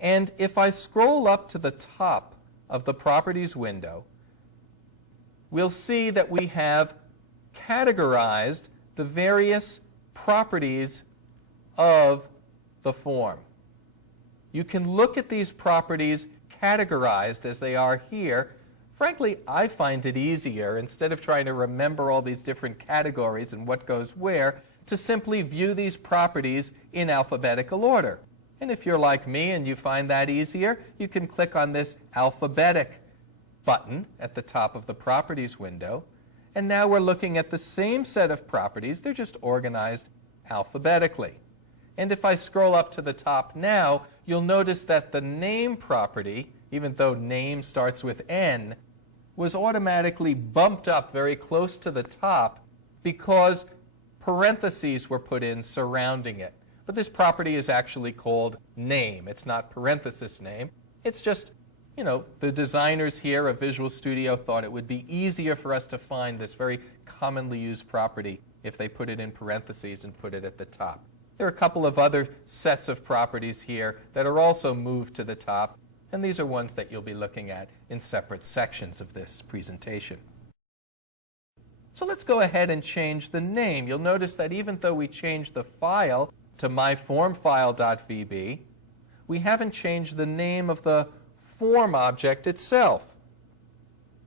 And if I scroll up to the top of the Properties window, we'll see that we have categorized the various properties of the form. You can look at these properties categorized as they are here. Frankly, I find it easier, instead of trying to remember all these different categories and what goes where, to simply view these properties in alphabetical order. And if you're like me and you find that easier, you can click on this alphabetic button at the top of the Properties window. And now we're looking at the same set of properties. They're just organized alphabetically. And if I scroll up to the top now, you'll notice that the name property, even though name starts with N, was automatically bumped up very close to the top because parentheses were put in surrounding it. But this property is actually called name. It's not parenthesis name. It's just, the designers here of Visual Studio thought it would be easier for us to find this very commonly used property if they put it in parentheses and put it at the top. There are a couple of other sets of properties here that are also moved to the top, and these are ones that you'll be looking at in separate sections of this presentation. So let's go ahead and change the name. You'll notice that even though we changed the file to myformfile.vb, we haven't changed the name of the form object itself.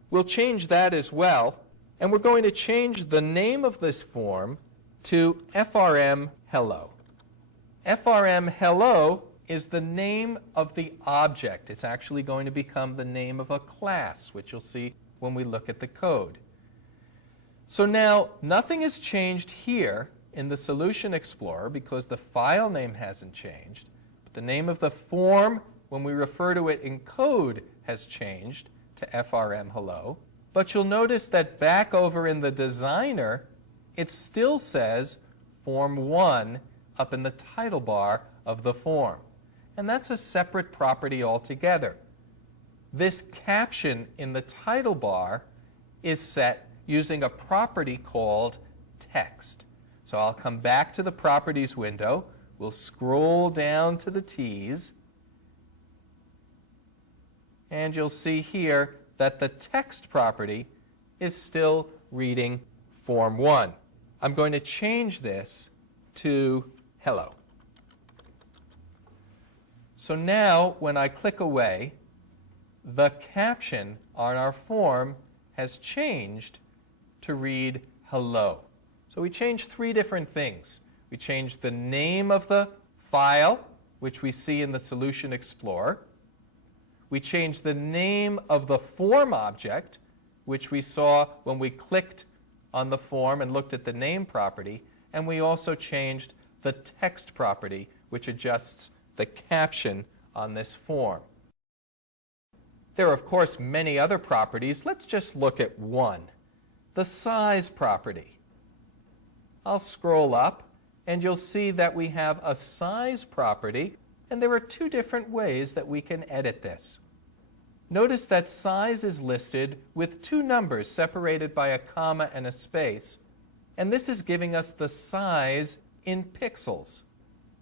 We'll change that as well, and we're going to change the name of this form to FRM Hello. FRM Hello is the name of the object. It's actually going to become the name of a class, which you'll see when we look at the code. So now, nothing has changed here in the Solution Explorer because the file name hasn't changed. But the name of the form, when we refer to it in code, has changed to FRM Hello. But you'll notice that back over in the designer, it still says Form 1 up in the title bar of the form. And that's a separate property altogether. This caption in the title bar is set using a property called text. So I'll come back to the Properties window. We'll scroll down to the T's. And you'll see here that the text property is still reading Form 1. I'm going to change this to Hello. So now, when I click away, the caption on our form has changed to read Hello. So we changed three different things. We changed the name of the file, which we see in the Solution Explorer. We changed the name of the form object, which we saw when we clicked on the form and looked at the name property. And we also changed the text property, which adjusts the caption on this form. There are, of course, many other properties. Let's just look at one, the size property. I'll scroll up, and you'll see that we have a size property, and there are two different ways that we can edit this. Notice that size is listed with two numbers separated by a comma and a space, and this is giving us the size in pixels.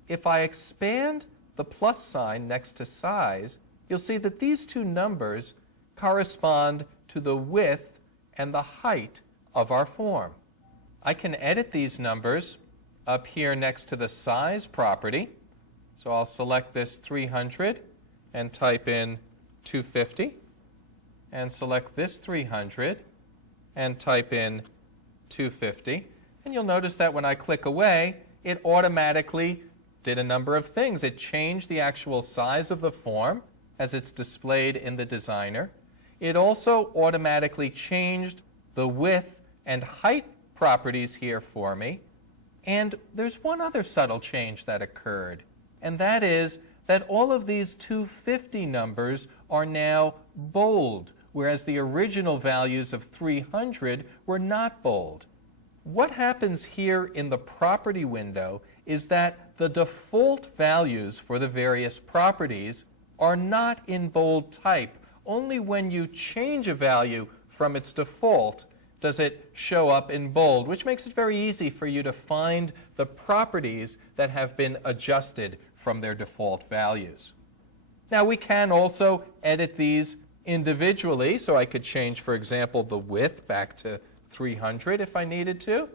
If I expand the plus sign next to size, you'll see that these two numbers correspond to the width and the height of our form. I can edit these numbers up here next to the size property. So I'll select this 300 and type in 250, and select this 300 and type in 250. And you'll notice that when I click away, it automatically did a number of things. It changed the actual size of the form as it's displayed in the designer. It also automatically changed the width and height properties here for me. And there's one other subtle change that occurred, and that is that all of these 250 numbers are now bold, whereas the original values of 300 were not bold. What happens here in the property window is that the default values for the various properties are not in bold type. Only when you change a value from its default does it show up in bold, which makes it very easy for you to find the properties that have been adjusted from their default values. Now we can also edit these individually, so I could change, for example, the width back to 300 if I needed to.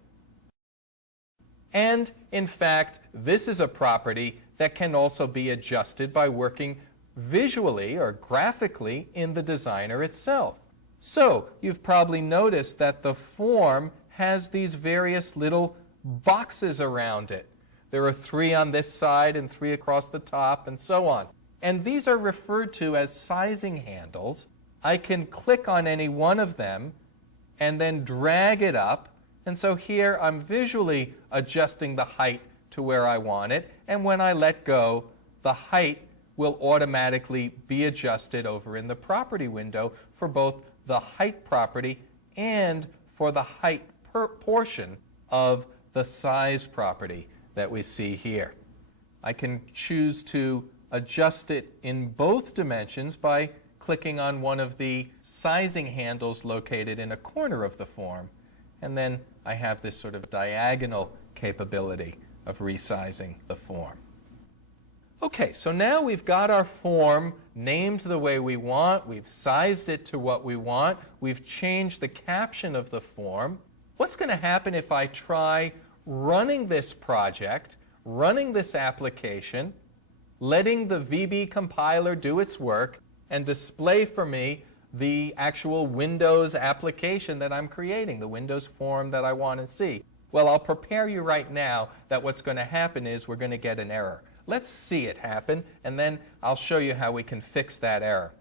And in fact, this is a property that can also be adjusted by working visually or graphically in the designer itself. So you've probably noticed that the form has these various little boxes around it. There are 3 on this side and 3 across the top and so on. And these are referred to as sizing handles. I can click on any one of them and then drag it up. And so here I'm visually adjusting the height to where I want it. And when I let go, the height will automatically be adjusted over in the property window for both the height property and for the height portion of the size property that we see here. I can choose to adjust it in both dimensions by clicking on one of the sizing handles located in a corner of the form. And then I have this sort of diagonal capability of resizing the form. Okay, so now we've got our form named the way we want. We've sized it to what we want. We've changed the caption of the form. What's going to happen if I try running this project, running this application, letting the VB compiler do its work, and display for me the actual Windows application that I'm creating, the Windows form that I want to see? Well, I'll prepare you right now that what's going to happen is we're going to get an error. Let's see it happen, and then I'll show you how we can fix that error.